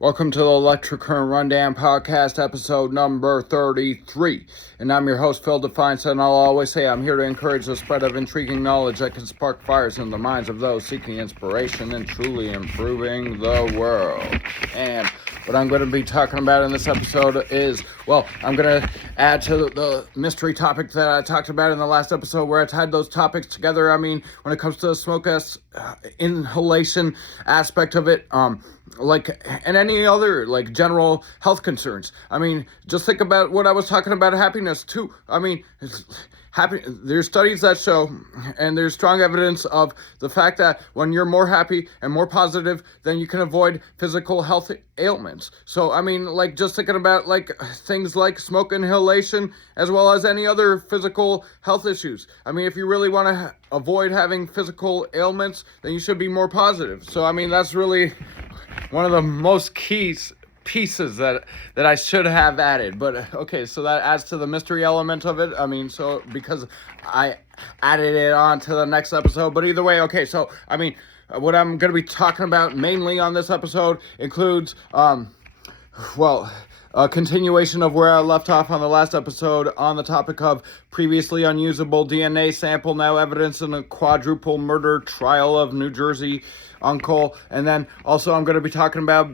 Welcome to the Electric Current Rundown Podcast, episode number 33. And I'm your host, Phil Defiance, and I'll always say I'm here to encourage the spread of intriguing knowledge that can spark fires in the minds of those seeking inspiration and truly improving the world. And what I'm going to be talking about in this episode is, I'm going to add to the mystery topic that I talked about in the last episode where I tied those topics together. I mean, when it comes to the smoke inhalation aspect of it, and any other, general health concerns. I mean, just think about what I was talking about happiness, too. I mean, there's studies that show, and there's strong evidence of the fact that when you're more happy and more positive, then you can avoid physical health ailments. So, I mean, just thinking about, things like smoke inhalation, as well as any other physical health issues. I mean, if you really want to avoid having physical ailments, then you should be more positive. So, I mean, that's really one of the most pieces that I should have added. But okay, so that adds to the mystery element of it. I mean, so because I added it on to the next episode. But either way, okay, so I mean, what I'm going to be talking about mainly on this episode includes a continuation of where I left off on the last episode on the topic of previously unusable DNA sample, now evidence in a quadruple murder trial of New Jersey uncle. And then also I'm going to be talking about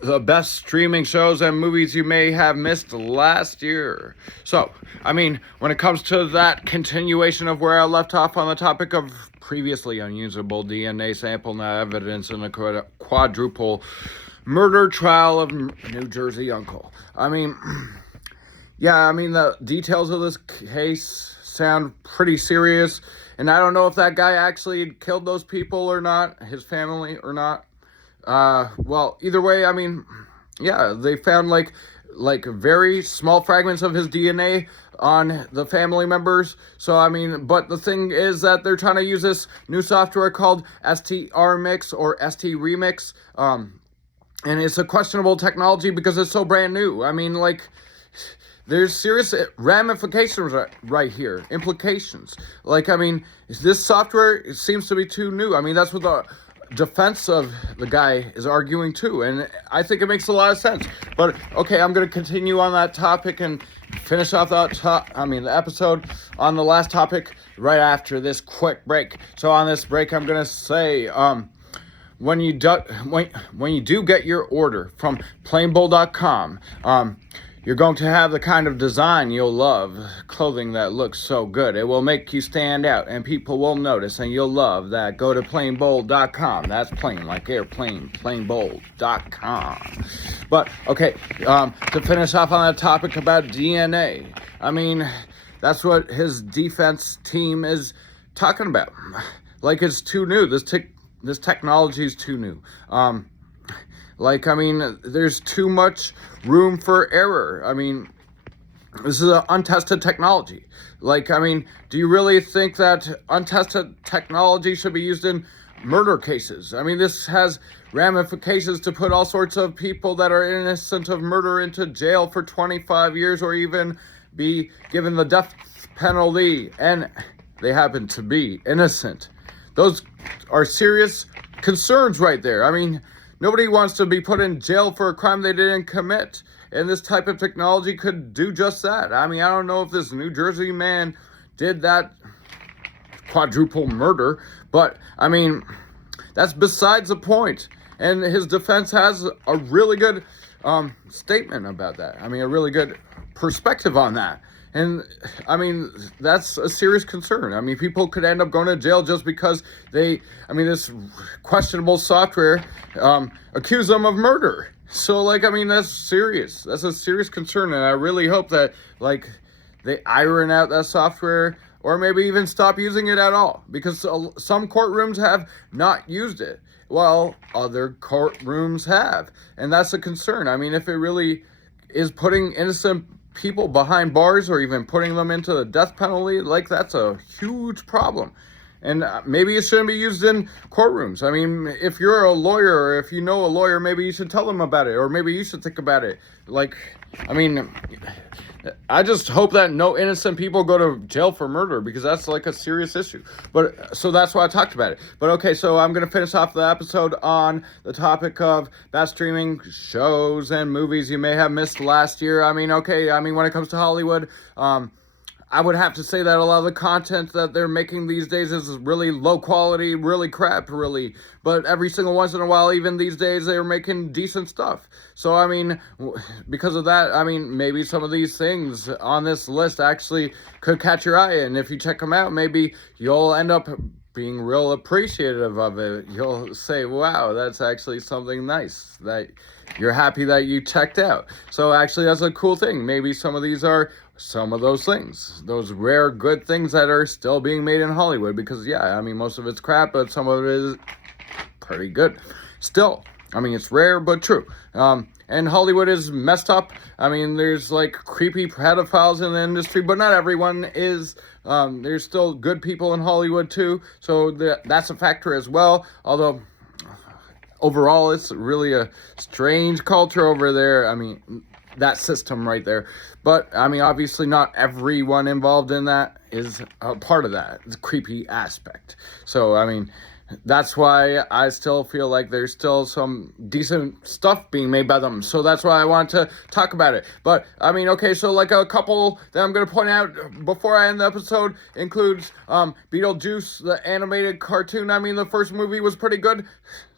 the best streaming shows and movies you may have missed last year. So, I mean, when it comes to that continuation of where I left off on the topic of previously unusable DNA sample, now evidence in a quadruple murder trial of New Jersey uncle. I mean, the details of this case sound pretty serious, and I don't know if that guy actually killed those people or not, his family or not. Either way, I mean, they found very small fragments of his DNA on the family members. So, I mean, but the thing is that they're trying to use this new software called STRmix or ST-Remix, and it's a questionable technology because it's so brand new. I mean, there's serious ramifications right here, implications. This software seems to be too new. I mean, that's what the defense of the guy is arguing too, and I think it makes a lot of sense. But okay, I'm going to continue on that topic and finish off the episode on the last topic right after this quick break. So on this break, I'm going to say, when you do get your order from planebold.com, you're going to have the kind of design you'll love, clothing that looks so good. It will make you stand out, and people will notice, and you'll love that. Go to planebold.com. That's plain, like airplane, planebold.com. But, okay, to finish off on that topic about DNA, I mean, that's what his defense team is talking about. It's too new. This technology is too new. There's too much room for error. I mean, this is an untested technology. Do you really think that untested technology should be used in murder cases? I mean, this has ramifications to put all sorts of people that are innocent of murder into jail for 25 years or even be given the death penalty, and they happen to be innocent. Those are serious concerns right there. I mean, nobody wants to be put in jail for a crime they didn't commit, and this type of technology could do just that. I mean, I don't know if this New Jersey man did that quadruple murder, but, I mean, that's besides the point. And his defense has a really good statement about that. I mean, a really good perspective on that. And, I mean, that's a serious concern. I mean, people could end up going to jail just because this questionable software accused them of murder. So, that's serious. That's a serious concern, and I really hope that, they iron out that software or maybe even stop using it at all, because some courtrooms have not used it, while other courtrooms have, and that's a concern. I mean, if it really is putting innocent people behind bars or even putting them into the death penalty, that's a huge problem. And maybe it shouldn't be used in courtrooms. I mean, if you're a lawyer or if you know a lawyer, maybe you should tell them about it, or maybe you should think about it. Like, I mean, I just hope that no innocent people go to jail for murder, because that's like a serious issue. But so that's why I talked about it. But okay, so I'm going to finish off the episode on the topic of best streaming shows and movies you may have missed last year. I mean, okay, I mean, when it comes to Hollywood, I would have to say that a lot of the content that they're making these days is really low quality, really crap, really. But every single once in a while, even these days, they're making decent stuff. So, I mean, because of that, I mean, maybe some of these things on this list actually could catch your eye. And if you check them out, maybe you'll end up being real appreciative of it. You'll say, wow, that's actually something nice that you're happy that you checked out. So actually, that's a cool thing. Maybe some of these are some of those things, those rare good things that are still being made in Hollywood, because yeah, I mean, most of it's crap, but some of it is pretty good still. I mean, it's rare but true. And Hollywood is messed up. I mean, there's like creepy pedophiles in the industry, but not everyone is. There's still good people in Hollywood too, so that's a factor as well. Although overall, it's really a strange culture over there. I mean, that system right there. But, I mean, obviously not everyone involved in that is a part of that. It's a creepy aspect. So, I mean, that's why I still feel like there's still some decent stuff being made by them. So that's why I want to talk about it. But, I mean, okay, so like a couple that I'm going to point out before I end the episode includes Beetlejuice, the animated cartoon. I mean, the first movie was pretty good.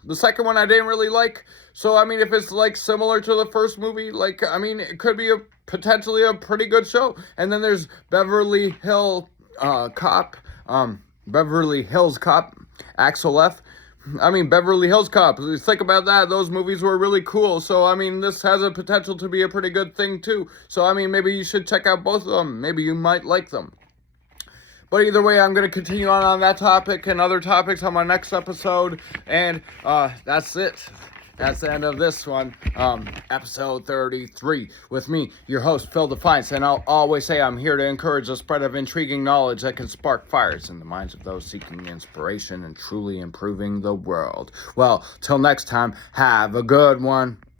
The second one I didn't really like. So, I mean, if it's like similar to the first movie, like, I mean, it could be potentially a pretty good show. And then there's Beverly Hills Cop, Axel F. I mean, Beverly Hills Cop. Think about that. Those movies were really cool. So, I mean, this has a potential to be a pretty good thing, too. So, I mean, maybe you should check out both of them. Maybe you might like them. But either way, I'm going to continue on that topic and other topics on my next episode. And that's it. That's the end of this one, episode 33, with me, your host, Phil Defiance. And I'll always say I'm here to encourage the spread of intriguing knowledge that can spark fires in the minds of those seeking inspiration and truly improving the world. Well, till next time, have a good one.